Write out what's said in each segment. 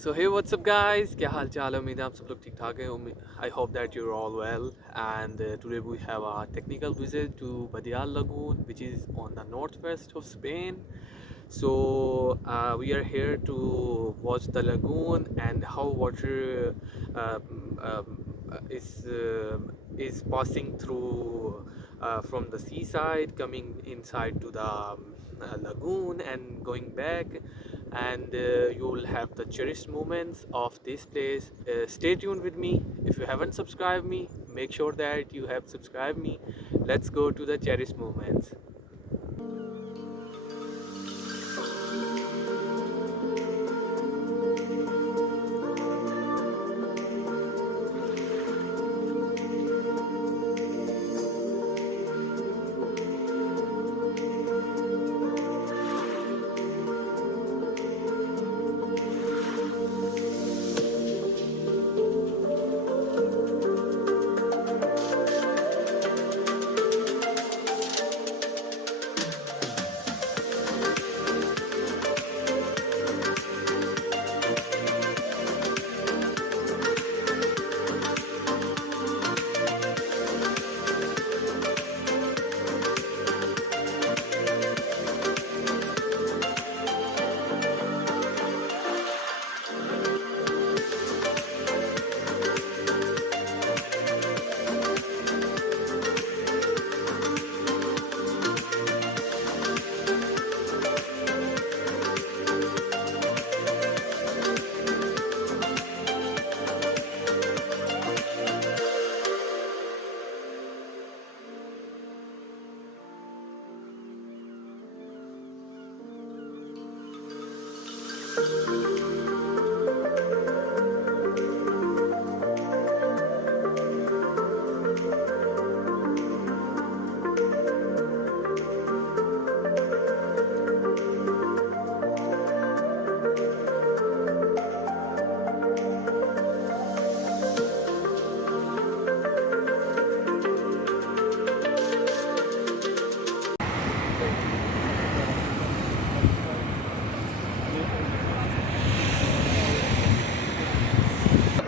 So hey, what's up guys? क्या हाल चाल है? उम्मीद है आप सब लोग ठीक ठाक हैं. I hope that you're all well. And today we have a technical visit to Badiyal Lagoon, which is on the northwest of Spain. So we are here to watch the lagoon and how water is passing through from the seaside, coming inside to the lagoon and going back. And you will have the cherished moments of this place. Stay tuned with me. If you haven't subscribed me, make sure that you have subscribed me. Let's go to the cherished moments.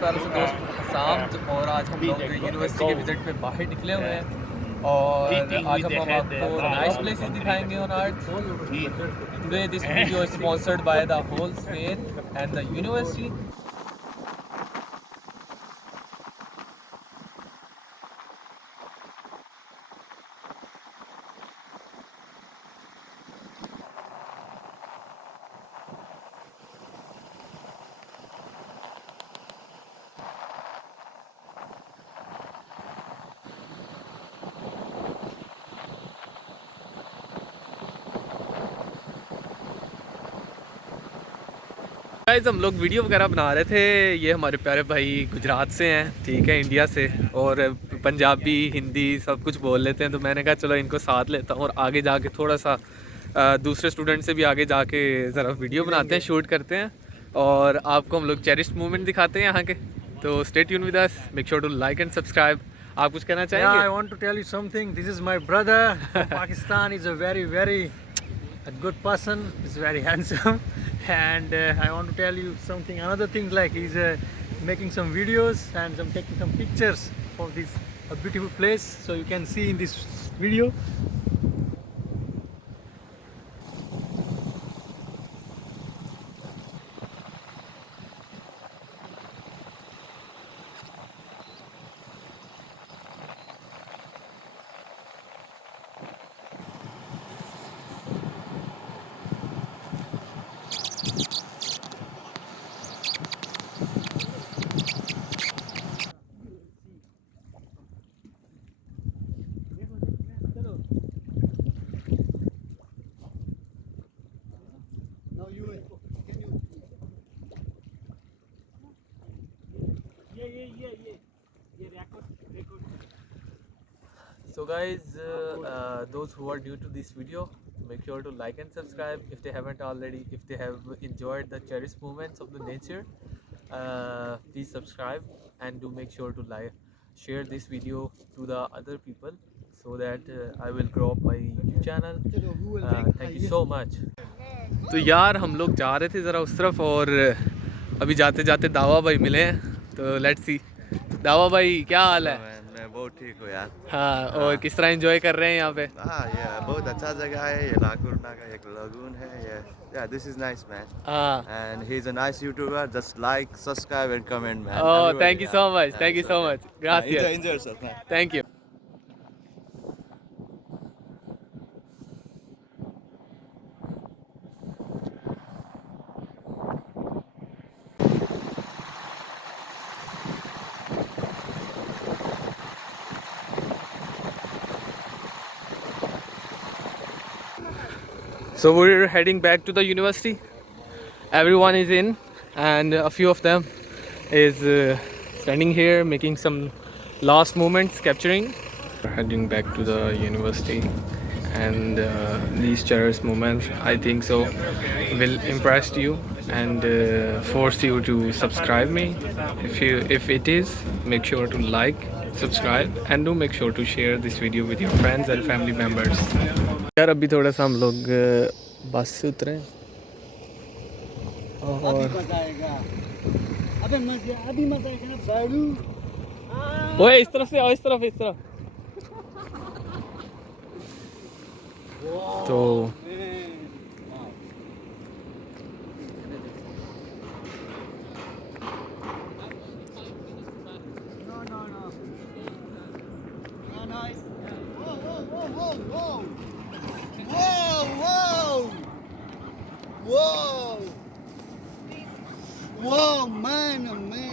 प्यारे से दोस्त हसाम और आज हम लोग university के visit पे बाहर निकले हुए हैं और आज हम आपको नाइस प्लेसेस दिखाएंगे on earth. Today this video is sponsored by the whole Spain and the university. Guys हम लोग वीडियो वगैरह बना रहे थे. ये हमारे प्यारे भाई गुजरात से हैं, ठीक है, इंडिया से, और पंजाबी हिंदी सब कुछ बोल लेते हैं. तो मैंने कहा चलो इनको साथ लेता हूँ और आगे जाके थोड़ा सा दूसरे स्टूडेंट से भी आगे जाके ज़रा वीडियो बनाते हैं, शूट करते हैं और आपको हम लोग चेरिश्ड मोमेंट दिखाते हैं यहाँ के. तो stay tuned with us, make sure to like and subscribe. आप कुछ कहना चाहेंगे? Yeah, I want to tell you something. This is my brother from Pakistan. He's a very good person. He's very handsome, and I want to tell you something. Another thing, like he's making some videos and taking some pictures of this beautiful place. So you can see in this video. So guys, those who are new to this video, make sure to like and subscribe if they haven't already. If they have enjoyed the cherished moments of the nature, please subscribe and do make sure to share this video to the other people so that I will grow up my YouTube channel. Thank you so much. तो यार हम लोग जा रहे थे ज़रा उस तरफ और अभी जाते जाते दावा भाई मिले हैं, तो लेट्स सी। दावा भाई क्या हाल है? मैं बहुत ठीक हूँ यार। हाँ, और किस तरह एंजॉय कर रहे हैं यहाँ पे? हाँ, ये बहुत अच्छा जगह है। ये लागून का एक लगून है ये। Yeah, this is nice man. हाँ। And he's a nice YouTuber. Just like, subscribe and comment man. Oh, Everybody, thank you so much. Thank you so much. Gracias. Enjoy yourself man. Thank you. So we're heading back to the university. Everyone is in, and a few of them is standing here making some last moments capturing. We're heading back to the university, and these cherished moments, I think so, will impress you and force you to subscribe me. If it is, make sure to like, subscribe, and do make sure to share this video with your friends and family members. यार अभी थोड़ा सा हम लोग बस से उतरे और अबे मजा अभी मजा आएगा ना बाड़ू। ओए इस तरफ से आओ, इस तरफ तो Whoa, man, oh man.